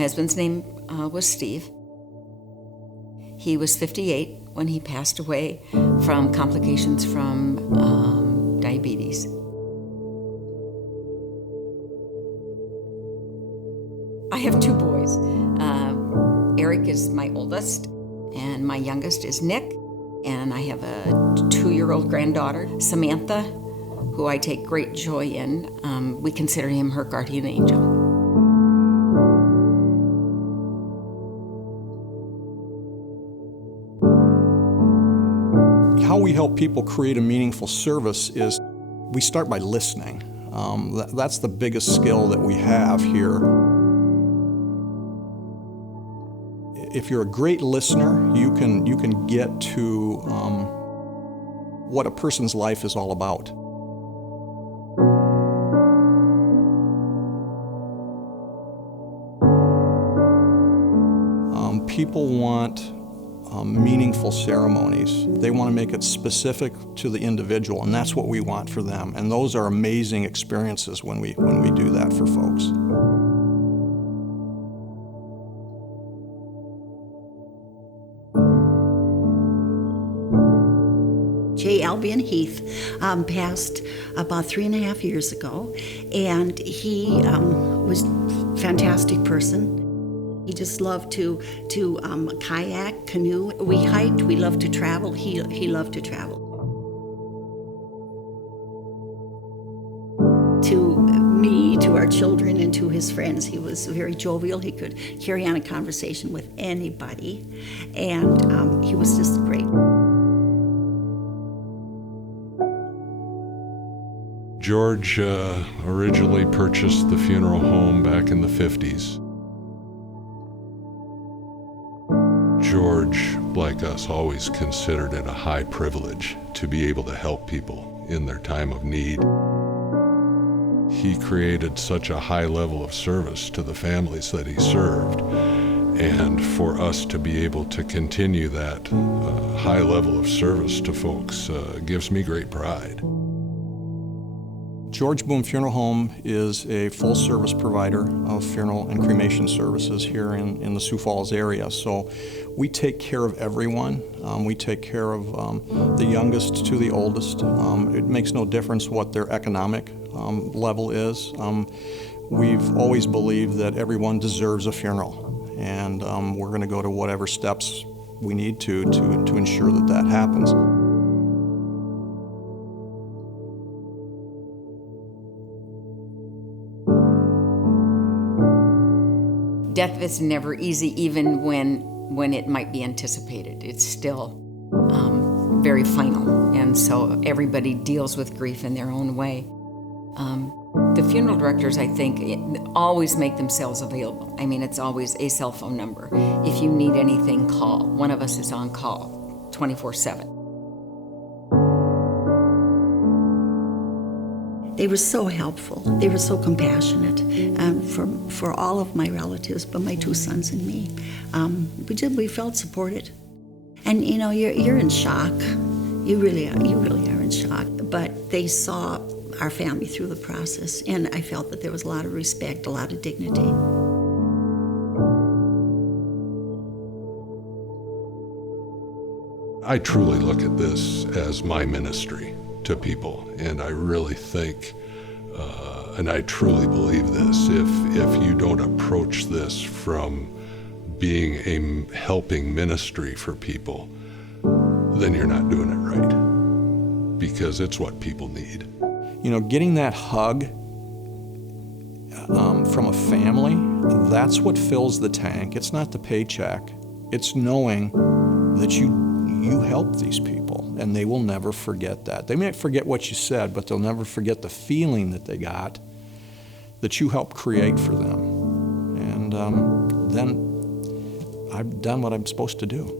My husband's name was Steve. He was 58 when he passed away from complications from diabetes. I have two boys. Eric is my oldest, and my youngest is Nick. And I have a 2-year-old granddaughter, Samantha, who I take great joy in. We consider him her guardian angel. How we help people create a meaningful service is we start by listening. That's the biggest skill that we have here. If you're a great listener, you can get to what a person's life is all about. People want meaningful ceremonies. They want to make it specific to the individual, and that's what we want for them. And those are amazing experiences when we do that for folks. J. Albion Heath passed about 3.5 years ago, and he was a fantastic person. He just loved to kayak, canoe. We hiked, we loved to travel. He loved to travel. To me, to our children, and to his friends, he was very jovial. He could carry on a conversation with anybody, and he was just great. George originally purchased the funeral home back in the 50s. George, like us, always considered it a high privilege to be able to help people in their time of need. He created such a high level of service to the families that he served, and for us to be able to continue that high level of service to folks gives me great pride. George Boom Funeral Home is a full-service provider of funeral and cremation services here in the Sioux Falls area. So we take care of everyone. We take care of the youngest to the oldest. It makes no difference what their economic level is. We've always believed that everyone deserves a funeral, and we're going to go to whatever steps we need to ensure that that happens. Death is never easy, even when it might be anticipated. It's still very final, and so everybody deals with grief in their own way. The funeral directors, I think, always make themselves available. I mean, it's always a cell phone number. If you need anything, call. One of us is on call 24/7. They were so helpful. They were so compassionate for all of my relatives, but my 2 sons and me. We felt supported. And you know, you're in shock. You really are in shock. But they saw our family through the process, and I felt that there was a lot of respect, a lot of dignity. I truly look at this as my ministry to people, and I really think, and I truly believe this, if you don't approach this from being a helping ministry for people, then you're not doing it right, because it's what people need. You know, getting that hug from a family, that's what fills the tank. It's not the paycheck. It's knowing that you helped these people, and they will never forget that. They may forget what you said, but they'll never forget the feeling that they got, that you helped create for them. And then I've done what I'm supposed to do.